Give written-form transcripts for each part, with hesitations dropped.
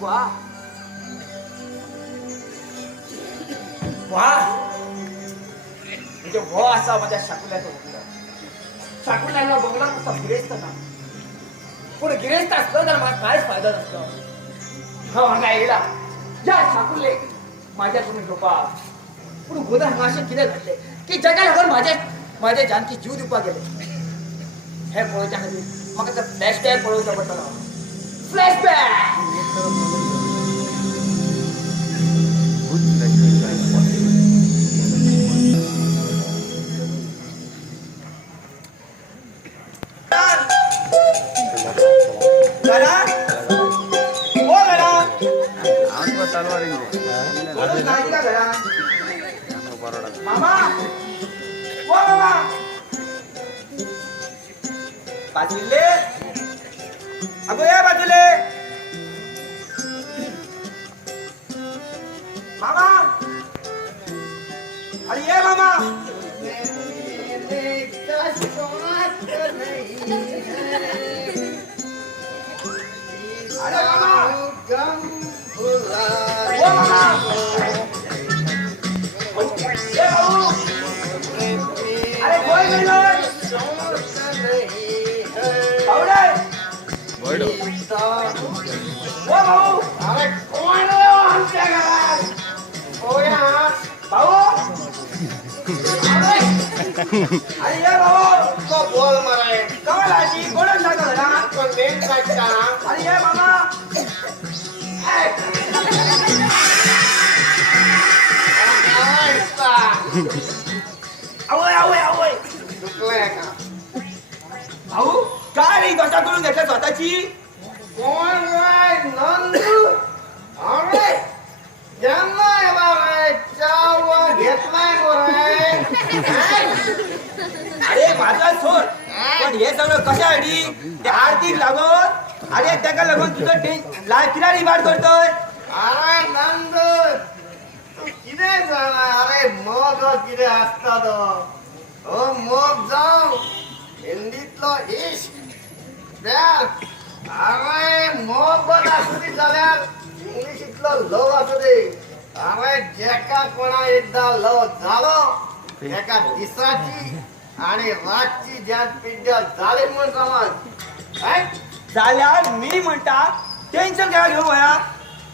वा वा म्हणजे हो असा माझ्या शाकुल्याचा बघला शाकुल्याला बघला कसा गिरेस्त ना पण गिरेस्त असलं तर मला काहीच फायदा नसतो हा हांगा येला या शाकुले माझ्या तुम्ही झोपा पण गोदा हांगा असे कितें घडले की जगा लागून माझे जानकी जीव दिवपा गेले हे पळोवच्या खातीर म्हाका तर फ्लॅशबॅक पळोवचो पडटलो फ्लॅशबॅक मामा ओ मामा बाजूले अगो या बाजूले मामा अरे ये मामा अरे मामा ओ मामा अरे कोई नहीं बावडे ओ भाऊ अरे कोण आहे आमच्या घरात ओया भाऊ अरे ये भाऊ तो बोल मराय कमलाची कोण जातो ना पण बेन काढता अरे ये मामा आवय आवय आवय दुखलंय का भाऊ काय रे दशा करून घेतलं स्वतःची कोण रे नंदू अरे जन्माय बाबा चावा घेतलाय गोरे अरे माझा सोड पण हे सगळं कशासाठी ते आर्थिक लागत अरे त्याला लागून तुझं किरा रिवार्ड करतोय अरे नंदू किती झाला अरे मग किती असतात हो मग जाऊ हिंदीतलो इश्क प्यार अरे मोहब्बत असू दे जाल्यार इंग्लिशीतलो लव असू दे अरे जेका कोणा एकदा लव झालो एका दिसाची आणि रातची ज्यात पिड्या झाले म्हणून समज जाल्यार मी म्हणता टेन्शन काय घेऊ वया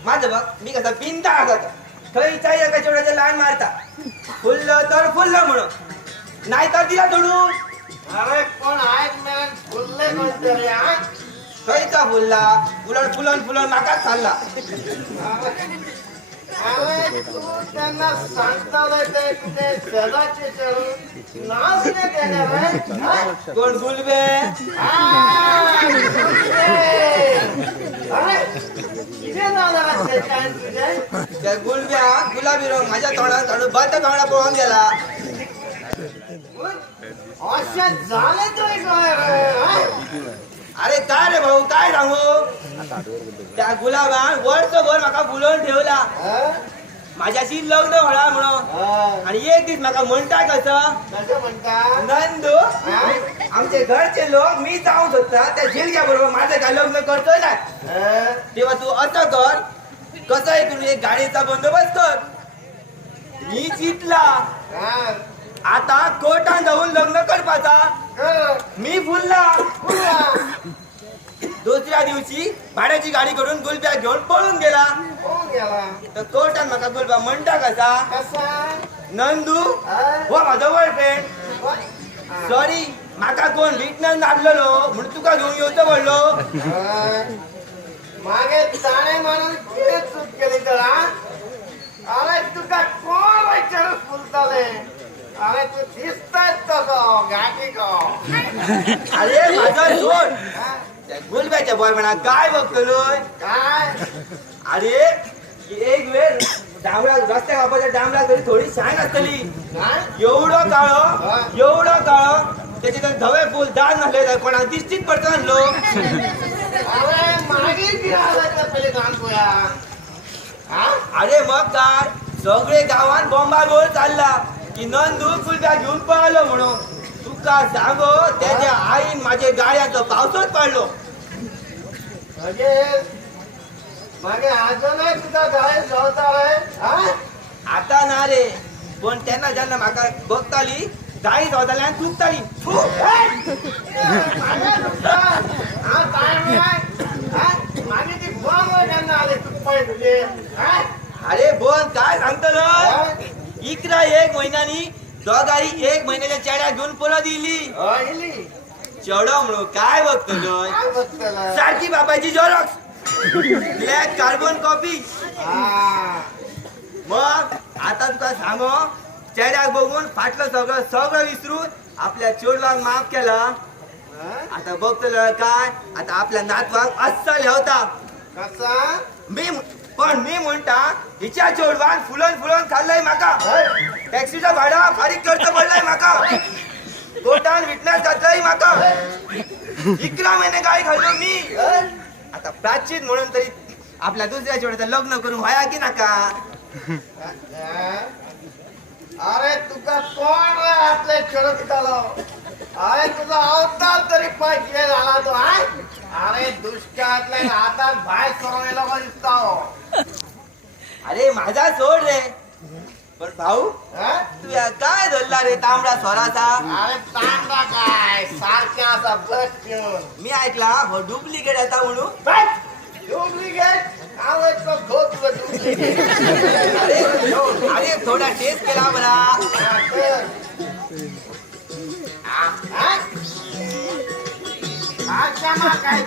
माझं बघ मी कसा बिंदा आगत थंयच्या एका चेवड्याचे लाईन मारता फुललं तर फुललं म्हणून नाही तर दिला सोडून अरे पण ऐक मॅन फुलले कोणते रे थंयचा फुलला उलट फुलन फुलन नाकाच चालला अरे तू त्यांना सांगता ते तुझे जगाचे चरून नाव नाही देणार रे कोण गुलबे त्या गुलब्या गुलाबी रंग माझ्या तोंडात काढून बंद तोंडा पळून गेला अशा झाले अरे काय रे भाऊ काय सांगू त्या गुलाबान वर्षभर माका फुलोवन ठेवला माझ्याशी लग्न होणार म्हणून आणि एक दीस माका म्हणता कसं म्हणता नंदू आमचे घरचे लोक मी जाऊन होता त्या झिलग्या बरोबर माझं काय लग्न करतोय ना तेव्हा तू असं कर कसं आहे तुम्ही एक गाडीचा बंदोबस्त कर मी जितला आता कोर्टात जाऊन लग्न करपाचा मी फुलला दुसऱ्या दिवशी भाड्याची गाडी करून गुलब्या घेऊन पळून गेला तर कोर्टात माका गुलबा म्हणता कसा नंदू हो माझा बॉयफ्रेंड सॉरी माका कोण विटनेस नाडलेलो म्हणून तुका घेऊन येवचो पडलो मागे ताणे म्हणून किती चूक केली तर अरे तुका कोण विचारून फुलताले अरे तू दिसताय तसो गाठी को अरे माझा सोड गुलब्याच्या बॉय म्हणा काय बघतलोय काय अरे एक वेळ डांबरा रस्त्या बापाच्या डांबरा तरी थोडी शांग असतली एवढं काळो त्याचे धवे फुल दान नसले कोणा दिसतीच पडतो आणलो अरे मागीर पहिले दान पोया अरे मग काय सगळे गावात बॉम्बा गोळ चालला की नंदू गुलब्या घेऊन पळालो म्हणून तुका सांगो त्याच्या आईन माझे गाड्याचं पावसात पडलो मागे अजूनही तुझा गाय जावता रे हा आता ना रे पण त्यांना ज्यांना माका बघताली गाई जावताली आणि चुकताली मागे ती बॉम्ब त्यांना आले तुपाय तुझे अरे बोल काय सांगतलो इकरा 1 महिन्यानी दोघाई 1 महिन्याच्या चेड्या घेऊन पुन्हा दिली चढव म्हणून काय बघतलो सारखी बापाची झेरॉक्स ब्लॅक कार्बन कॉपी मग आता तुका सांगो चेड्याक बघून फाटलं सगळं सगळं विसरून आपल्या चोडवाक माफ केला आता बघतलो काय आता आपल्या नातवाक अस्सल होता कसा मी म्हणता हिच्या चोडवान फुलन फुलन खाल्लंय माका टॅक्सीचा भाडा फारीक खर्च पडलाय माका कोर्टान विटनेस घातलाय माका 11 महिने गाय खाल्लो मी आता प्राचित म्हणून तरी आपल्या दुसऱ्या चोड्याचं लग्न करून व्हाया की नाका अरे तुका कोण रे आपले चोरत दितालो अरे तुझा अवतार तरी पाहिजे झाला तो अरे दुष्काळातल्या हातात बाहेर सोडलेला दिसतो अरे माझा सोड रे पण भाऊ तू या काय धरला रे तांबडा स्वराचा अरे तांबडा काय सारख्या असा ब्लड पिऊन मी ऐकला हो डुप्लिकेट आता म्हणून डुप्लिकेट आवडतो धो तुझं डुप्लिकेट अरे थोडा टेस्ट केला बरा काय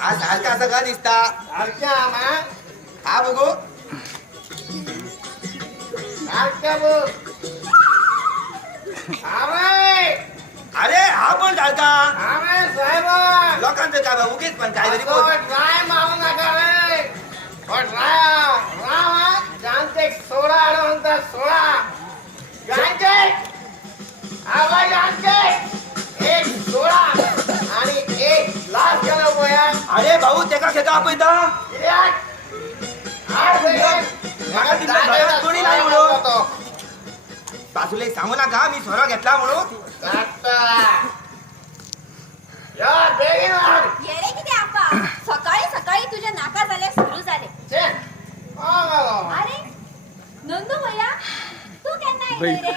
आज हलका सगळा दिसता हलक्या हा बघू हलक्या बघ अरे अरे हा पण हलका अरे साहेब लोकांचं काय बा उगीच पण काहीतरी ड्राय मारू नका रे ड्राय जानते सोडा म्हणतात सोडा जानते आवाज जानते एक सोडा आणि एक ग्लास केला बोया अरे भाऊ त्याका खेळता आपण बाजूला सांगू नका मी स्वरा घेतला म्हणून येरे किती आपा सकाळी सकाळी तुझ्या नाका झाले सुरू झाले अरे नंदू भैया तू केन्ना येले रे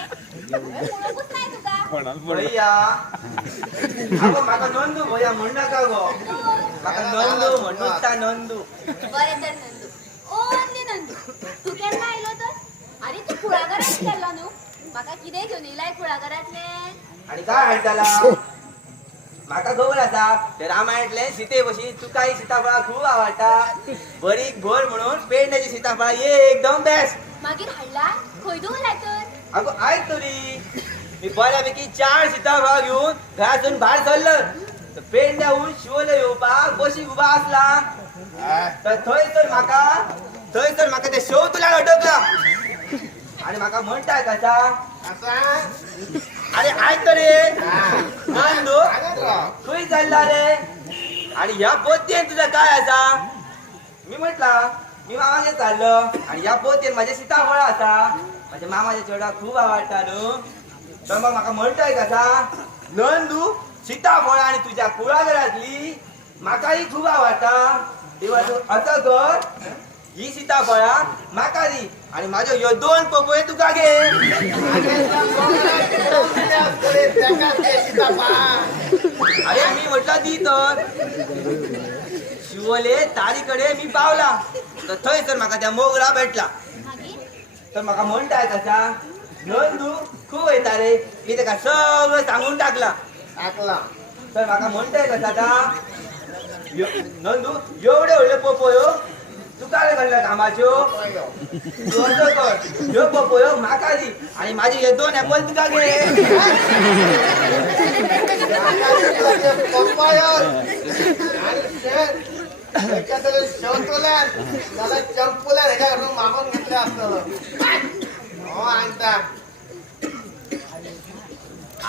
ओळखूच नाही तुका भैया अगो माका नंदू भैया म्हण नका गो माका नंदू म्हणून ता नंदू बरे तर नंदू ओनली नंदू तू केन्ना आयलो तर अरे तू कुळागरात गेल्लो न्हू माका कितें घेवन येयलाय कुळागरातले आणि काय हाडटाला माका खबर आसा ते रामायणातले सीते बशी तुकाही सीताफळा खूप आवडटा बरीक भर म्हणून पेडण्याची सीताफळा एकदम बेस्ट मागीर हाडला खंय दवरला तर अगो ऐक तरी मी बऱ्यापैकी 4 सीताफळा घेऊन घरातून भायर सरलं पेडण्याहून शिवले येवपाक बशी उभा असला तर थंयसर माका ते शेव तुला अडकला आणि माका म्हणताय कसा अरे ऐक तरी नंदू खंय चालला रे आणि ह्या पोतयेन तुझं काय आसा मी म्हटला मी मामाचे चाललो आणि ह्या पोतयेन माझे सीताफळ आसा माझ्या मामाच्या चेडा खूप आवडटा न्हू तर मग माका म्हणताय कसा नंदू सीताफळ आणि तुझ्या कुळागरातली माकाही खूप आवडटा तेव्हा तू असं कर ही सीताफळा माका दी आणि माझ्या ह्यो 2 पपये तुका घे अरे मी म्हटलं दी तर शिवले तारीकडे मी पावला तर थंयसर माका त्या मोगरा भेटला तर माका म्हणताय कसा नंदू खूप येता रे मी तेका सगळं सांगून टाकला तर माका म्हणताय कसा आता नंदू एवढे व्हडले पपयो तुका रे घडलं कामाच्यो तू असं कर ह्यो पपयो माका दी आणि माझे हे 2 ऍपल तुका घे मागून घेतले असत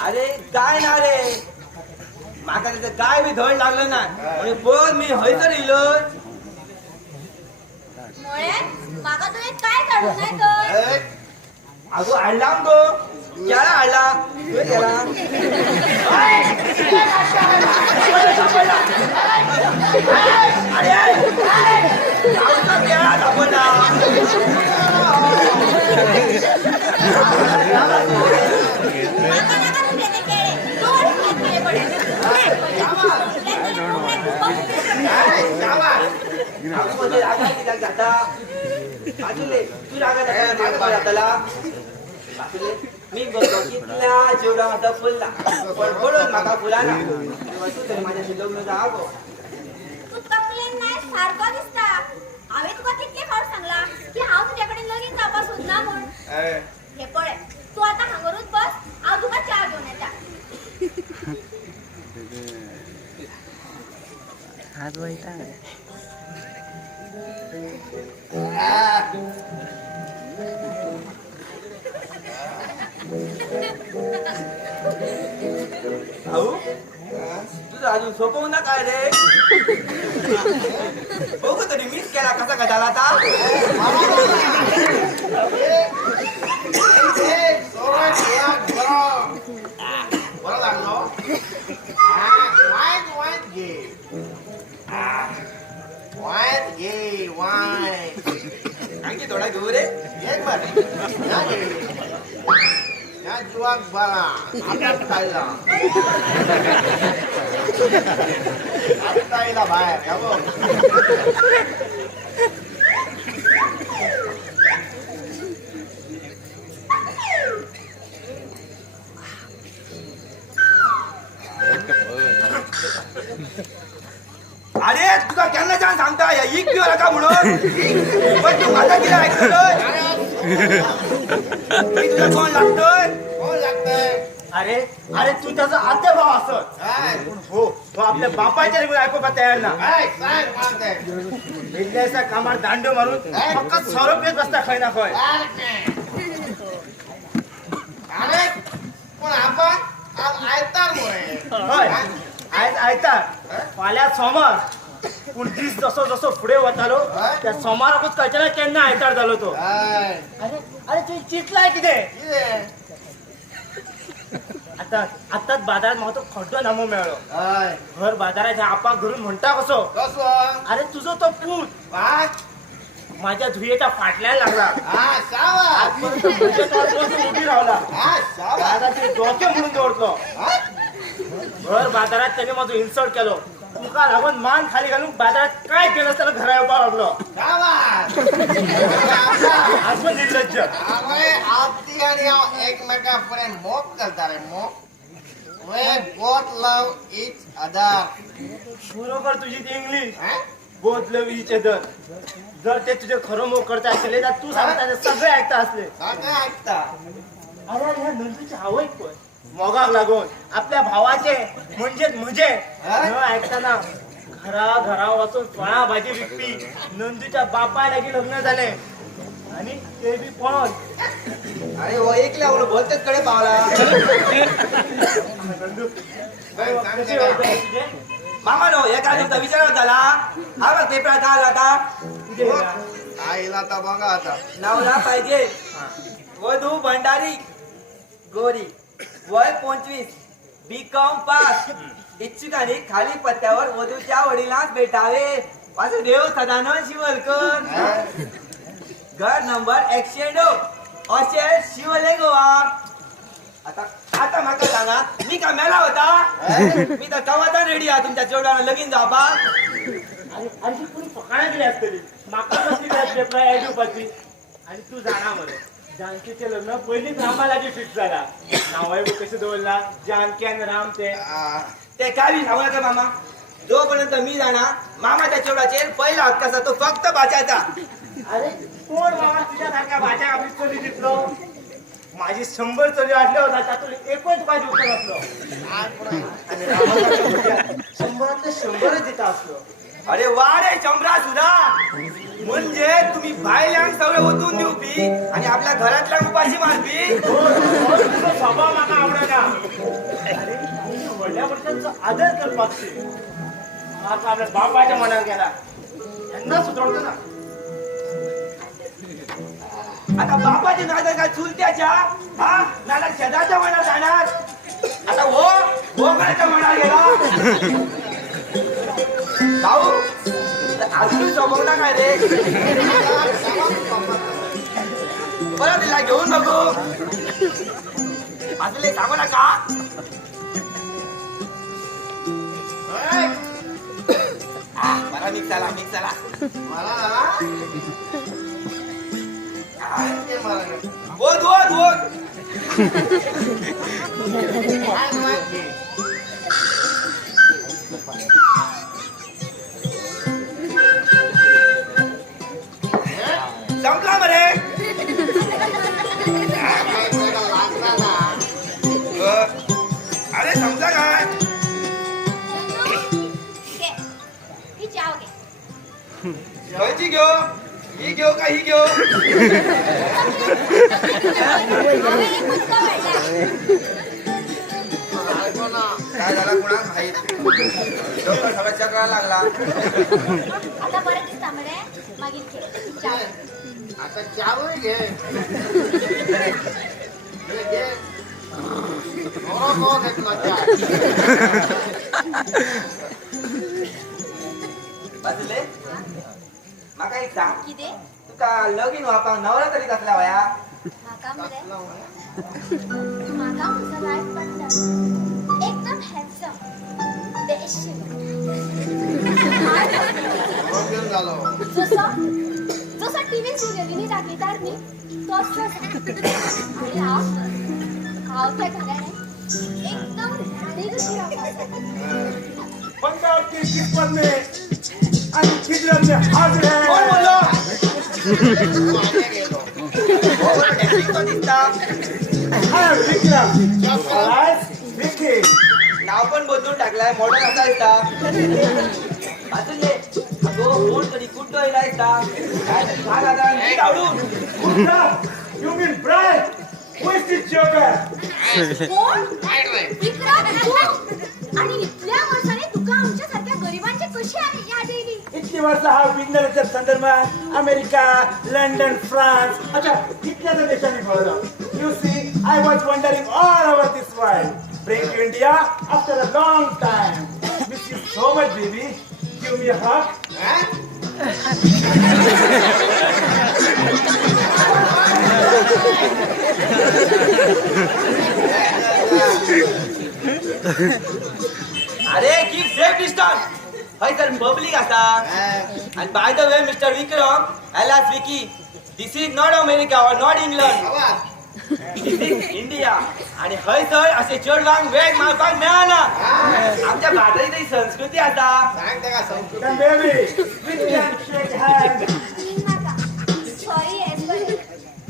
अरे काय ना रे माका त्याचं काय बी धड लागलं ना म्हणजे पण मी हयसर येलो मुळे माका तुवें काय काढून नाही तर अगो हाडला गो केळा हाडला खंय गेला अरे आमचा केळा सापडला नका नका तुझे ते केळे. दोन केळे पडेल. मी बघतो कितल्या जेवढा माझा फुलला पण पडून माका फुलाना माझ्याशी लग्न जावं तू तकलेन नाही सारखं दिसता. हांवें तुका कितले फावट सांगला की हांव तुझ्याकडे लगीन जावपाक सोदना म्हूण. हे पळय तू आता हांगरूच बस. हांव तुका च्या घेवन येता. भाऊ तुझं अजून सोपवून ना काय रे बघू तरी मिस केला कसा का झाला आता बरं लागलो वाईट घे वाईट आणखी थोडा घेऊ रे एक बार या जुवाक बाला आताच खायला आता बाहेर का बघ अरे तुझा केन्ना छान सांगता या एक पिऊ नका म्हणून पण तू माझा किती ऐकतोय मी तुला कोण लागतोय कोण लागतंय अरे अरे तू त्याचा आत्या भाव असत काय हो तो आपल्या बापाच्या रेगून ऐकूपा तयार ना काय सांग मागताय बिझनेसच्या कामार दांडो मारून फक्त 100 रुपये बसता खय ना खय अरे पण आपण आज आयतार मुळे होय आज आयतार फाल्यां सोमार पूण दीस जसो जसो फुडें वतालो त्या सोमाराकूच कळचें ना केन्ना आयतार जालो तो काय अरे अरे तू चिंतलाय कितें कितें आताच बाजारात म्हाका तो खड्डो नामो मेळ्ळो काय घर बाजाराच्या आपाक धरून म्हणटा कसो कसो अरे तुझो तो पूत काय माझ्या धुयेच्या फाटल्यान लागला हा सावा आजपर्यंत म्हणजे तो बसून उभी रावला हा सावा दादाचे डोके म्हणून दवरलो भर बाजारात त्याने माझो इन्सल्ट केलो तुका लागून मान खाली घालून बाजारात काय केलं त्याला घरा येवपाक लागलो सावा आज पण निर्लज्ज अरे आपती आणि हांव एकमेका फुडें मोग करता रे मोग way both love each other बरोबर तुझी ती English both love each other जर ते तुझे खरं मोग करता असले तर तू सांगता ते सगळे ऐकता असले सगळें आयकता अरे ह्या नंदूचे आवयक पण मोगाक लागून आपल्या भावाचे म्हणजेच म्हजे न ऐकताना घरा वाचून फळा भाजी विकपी नंदूच्या बापा लागी लग्न झाले आणि ते बी पळून अरे हो ऐकल्या बोलतेच कडे पावला कशी होते तुझे मामा नो एका तुमचा विचार झाला हा पेपरात आला आता तुझे आईला तर बघा आता नवरा पाहिजे वधू भंडारी गोरी वय 25 B.Com पास इच्छुकांनी खाली पत्त्यावर वधूच्या वडिलांस भेटावे वासुदेव सदानंद शिवलकर घर नंबर 109 अशे शिवले गोवा आता आता म्हाका सांगा मी का मेला होता मी तर कवाता रेडी आहे तुमच्या चेवडाला लगीन जावपाक आणि पुरी फकाणा गेली असतली म्हाका कसली पेपर ऍड येवपाची आणि तू जाणा मरे जानकीचे लग्न पहिलीच रामालागी फिक्स झाला नावाय कशें दवरला जानकी आणि राम ते काय बी सांगू नका मामा जोपर्यंत मी जाणा मामाच्या चेवडाचेर पहिला हक्क असा तो फक्त बाच्याचा अरे कोण बाबा तुझ्यासारख्या भाज्या आपली चली दिसलो माझी 100 चली वाटल्या होता त्यातून एकच भाजी उत्तर असलो आणि रामासारख्या 100 दिता असलो अरे वाडे चमरा सुद्धा म्हणजे तुम्ही बायल्यांक सगळे ओतून दिवपी आणि आपल्या घरातल्या उपाशी मारपी तुझा स्वभाव म्हाका आवडना अरे व्हडल्या वर्षांचो आदर करपाची म्हाका आपल्या बापाच्या मनात गेला यांना सुधरवतो ना आता बापाची नादार काय चुलत्याच्या हा नादार शेजारच्या मनात जाणार आता हो करायच्या मनात गेला जाऊ अजून जमवणार काय रे परत तिला घेऊन बघू अजून सांगू नका मला मिक्स झाला बोध संपला बरे अरे समजा काय ही चाव घे घ्यायची घेऊ ही घेऊ का ही घेऊ काय झाला कुणा माहित सगळा चक्रा लागला आता बरं दिसता म्हणे मागील खेळ चाव आता चाव घे बसले माका एक सांग किती तुका लगीन वापा नवरा तरी कसला वया माका मरे माका म्हजो लायफ पार्टनर एकदम हँडसम देशी जसो टीव्ही सिरियलीनी दाखयतात न्ही तसोच आणि हांव त्या घराणे एकदम भारी कशी रावता पंजाब की किस्मत में आणि किधर में हाजिर है कोण बोललो दिसता हाय विक्रम ऑलराइट विकी नाव पण बदलून टाकलाय मॉडर्न असा दिसता अजून ये अगो कोण तरी कुठं येला दिसता काय तरी भाग आता नीट आवडून Vikram you mean bright who is this joker कोण विक्रम तू आणि इतल्या वर्षांनी तुका आमच्यासारख्या गरिबांची कशी आली याद येईल इतकी वर्ष हा बिझनेसच्या संदर्भात अमेरिका लंडन फ्रान्स अच्छा कितल्या देशांनी भरलो you see I was wandering all over this world bring to India after a long time miss you so much baby give me a hug अरे कीप सेफ डिस्टन्स हय तर public असा आणि by the way mister Vikram alias Vicky this is not America or not England this is India आणि हय तर असे चढवांग वेग मारपाक मेळना आमच्या भारताची तरी संस्कृती असा सांग त्याला संस्कृती Come baby we can shake hands sorry एस्पर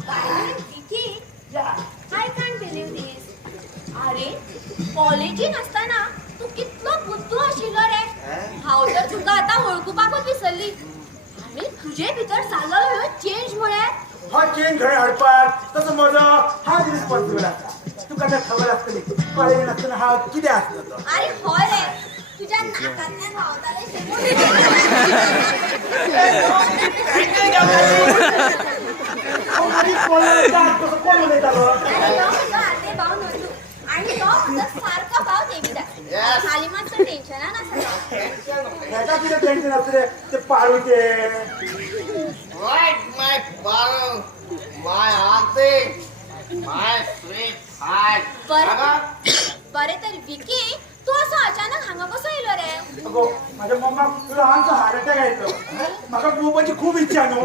bye Vicky I can't believe this अरे कॉलेजीन असताना तू कितलो बुद्धू आशिल्लो रे हांव तर तुका आतां वळखुपाकूच विसरली आनी तुजे भितर जाल्लो ह्यो चेंज म्हळ्यार हा चेंज घडे हाडपाक तसो म्हजो हाच रिस्पॉन्सिबल आसा तुका तर खबर आसतली कॉलेजीन आसतना हांव कितें आसलो तो अरे हय रे तुज्या नाकांतल्यान व्हांवताले कोण उलयतालो आते भाव नंदू आणि तो म्हजो सारको भाव देवीदास खाली मातसो टेन्शनान आसा हेका कितें टेन्शन आसता रे ते पाळूचे Right, my borrow, my auntie, my sweet heart. बरे तर विकी तू असो अचानक हांगा कसो येयलो रे अगो माझ्या मम्माक ल्हानसो हार्ट अटॅक आयलो म्हाका पळोवपाची खूब इच्छा न्हू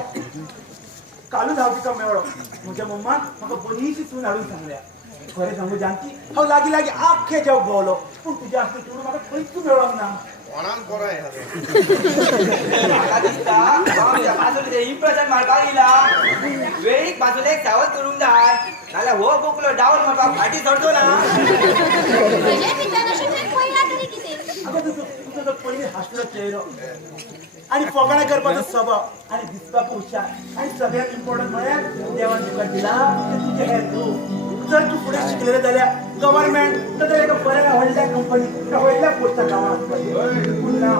कालूच हांव तिका मेळ्ळो म्हज्या मम्मान म्हाका बरीशी सून हाडून सांगल्या खरें सांगू जानकी हांव लागीं लागीं आख्खे जग भोंवलो पूण तुज्या आसता चेडूं म्हाका खंयच मेळोंक ना कोणाक बरो आहे म्हाका दिसता आमच्या बाजूला इम्प्रेशन मारपाक येयला वेळीक बाजूला एक सावध करूंक जाय नाल्यार हो बोकलो डावन मारपाक फाटी सरतो ना तुजे भितर अशें तुवें पळयलां तरी कितें अगो तुजो तो पयलीं हांसलो चेहरो आनी फोगणां करपाचो स्वभाव आनी दिसपाक हुशार आनी सगळ्यांत इम्पॉर्टंट म्हळ्यार देवान तुका दिला तें तुजें हें रूप जर तूं फुडें शिकलेलें जाल्यार गव्हर्नमेंट नाजाल्यार एका बऱ्या व्हडल्या कंपनी एका व्हडल्या पोस्टाक कामाक आसपाचें पूण ना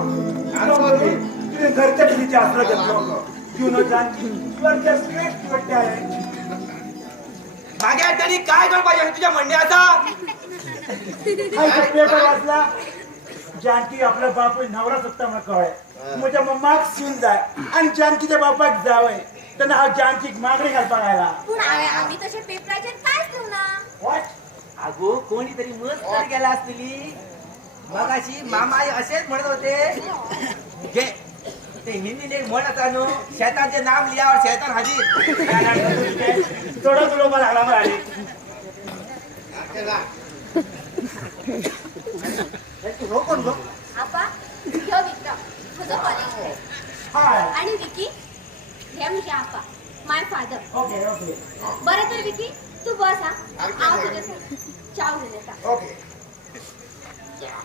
तुवें घरच्या टिवीचे आसरो घेतलो you know Janaki you are just great your talent मागे तरी काय करू पाहिजे तुझ्या म्हणणे आता पेपर वाचला जानकी आपला बाप नवरा सत्ता मला कळय माझ्या मम्माक सून जाय आणि जानकीच्या बापाक जावय त्यांना हा जानकी मागणी घालपाक आयला पण आम्ही तसे पेपराचे कायच ठेवू ना What? अगो कोणीतरी मस्त तर गेला असलेली मगाशी मामा असेच म्हणत होते घे ते हिंदीने एक म्हणत आणू शैतानचे नाम लियावर शैतान हाजीर थोडं तुला मला लागला मला आली हो कोण गो आपा ह्यो विक्रम तुझं कॉलेज हाय आणि विकी हे म्हणजे आपा माय फादर ओके ओके बरं तर विकी तू बस हा तुझ्यासाठी चाव घेऊन येता ओके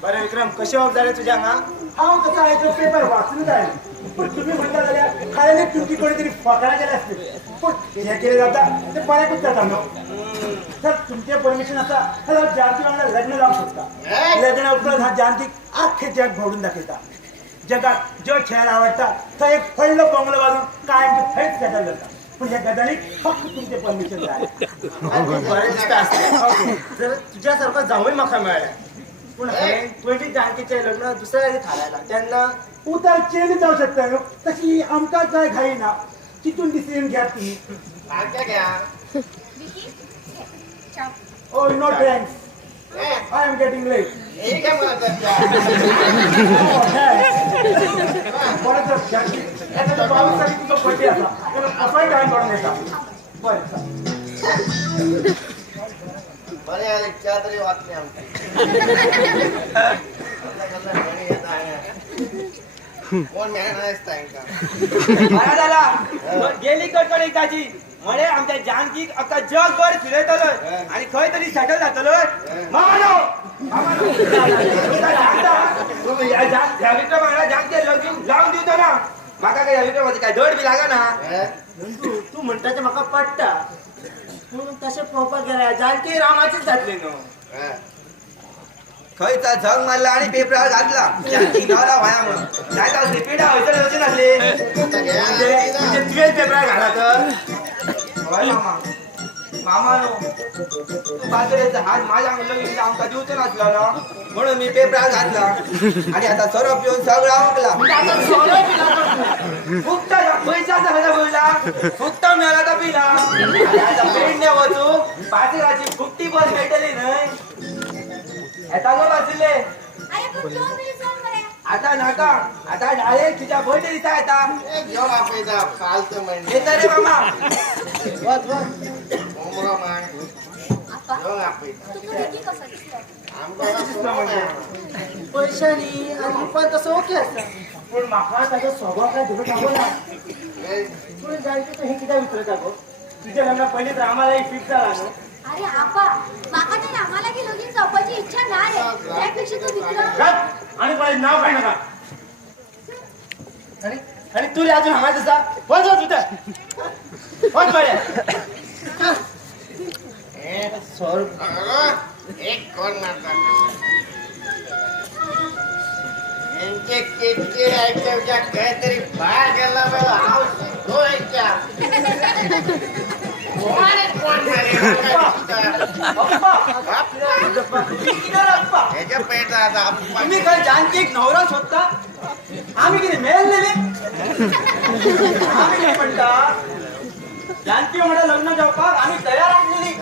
बरं विक्रम कसे ऑफ झाले तुझ्या हा हा कसा आहे तो पेपर वाचून जाईल पण तुम्ही म्हणता झाल्या खायला तुमची कोणीतरी फकरा गेला असते पण हे केले जाता ते बऱ्याच जाता ना तर तुमचे परमिशन असा तर जानकी मला लग्न लावू शकता लग्न उपरांत हा जानकी अख्खे जग भरून दाखवता जगात जो खेळ आवडता तो एक फळलं बंगलं बाजून कायमचे थैट सेटल जातात पण या गदानी फक्त तुमचे परमिशन आहे बरेच दिसत असते जर तुझ्यासारखं जाऊन मका मिळाला पण पहिले जानकीचे लग्न दुसऱ्या जागी थालायला त्यांना उतर चेंज जाऊ शकता तशी आमका काय घाई ना तिथून डिसिजन घ्या तुम्ही विकी घे, चाव oh no thanks I am getting late बरे आले चहा तरी वाचले आमचे कोण मॅन का बरा झाला गेली कडकडे एकाची म्हणे आमच्या जानकी अख्खा जगभर फिरतलोय आणि खंय तरी सेटल जातलोय मामानो मामानो तुम्ही या विक्रमाला जानकी लगीन लावून दिवतो ना माका काय या विक्रमाची काय धड बी लागा ना नंदू तू म्हणता ते म्हाका पटता म्हणून तसे पळोवपाक गेला जानकी रामाचीच जातली न्हू खंयचा झग मारला आणि पेपरावर घातला जानकी नवरा व्हाया म्हणून नाही तर रिपीट व्हायचं नव्हते नसले म्हणजे तुझेच पेपर घाला तर होय मामा मामानो तू बाजूचा हात माझ्या लगीन आमका दिवचो नसलो ना म्हणून मी पेपरावर घातला आणि आता सरप येऊन सगळा ओकला फुकट पैशाचा खर्च बोलला फुकट मिळाला तर पिला आता पेंडणे वाचू पाचराची फुकटी पण भेटली नाही आता गो वाचले अरे पण दोन मिनिट जाऊन बरे आता नाका आता डायरेक्ट तुझ्या बर्थडे दिसा येता घेऊन आपला फालतू म्हणजे येता रे मामा उमरा माय आपा घेऊन आपला तुझं विकी कसं दिसलं आमचा पैशानी आणि पण तसं ओके असतं पण म्हाका ताजो स्वभाव काय धरून टाकू ना तुला जायचं हे किती विचारत गो तुझ्या लग्ना पहिले तर आम्हालाही फिक्स झाला न्हू अरे आपा माका तर आम्हाला की लगीन चौपाची इच्छा नाही त्यापेक्षा तू विक्रम गप आणि माझे नाव काय नका आणि तू रे अजून हांगा दिसा वच वच उतर वच बरे एक कोण मारतात यांचे किटके ऐकच्या काहीतरी बाहेर गेला ह्याच्या पेट आता तुम्ही काय जानकी नवरा शोधता आम्ही किती मिळालेले आम्ही काय म्हणता जानकी म्हणा लग्न जपाक आम्ही तयार असलेली